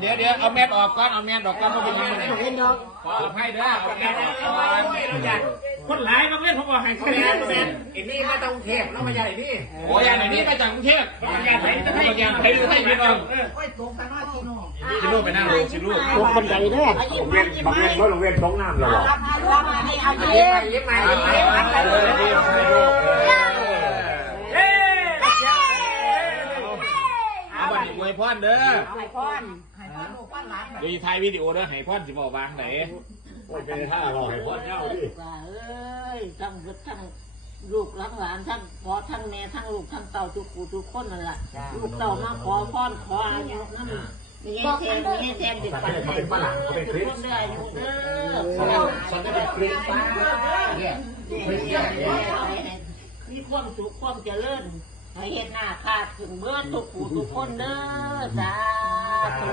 เดี๋ยวเอาแมสออกก่อนเอาแมสออกก่อนเพราะเป็นยังไงขออภัยเด้อเอาแมสออกก่อนคนหลายมาเล่นผมบอกให้คะแนนแมสอินนี่มาจากกรุงเทพแล้วมาใหญ่นี่โอ้ยอย่างนี้มาจากกรุงเทพอย่างไหนจะให้อย่างไหนจะให้พี่น้องชิโร่ไปนั่งลงชิโร่ลงบันไดเด้อบางเวียนโรงเรียนท้องน้ำเราหรอยิ้มมาเอาบัตรอวยพรเด้อให้พรลูกพรหลานเดี๋ยวถ่ายวิดีโอเด้อให้พรสิบอกวางไหนโอ้ยเป็นท่าเราให้พรเจ้าดิทั้งลูกหลานทั้งพ่อทั้งแม่ทั้งลูกทั้งเต่าทุกคนนั่นแหละลูกเต่ามาขอพรขออายุนั่นมีแทนเด็กปันให้ทุกคนได้อายุเด้อฉันจะเป็นคริสต์มาเนี่ยมีความสุขความเจริญให้เห็นหน้าขาดถึงเมื่อทุกคนเด้อสาธุ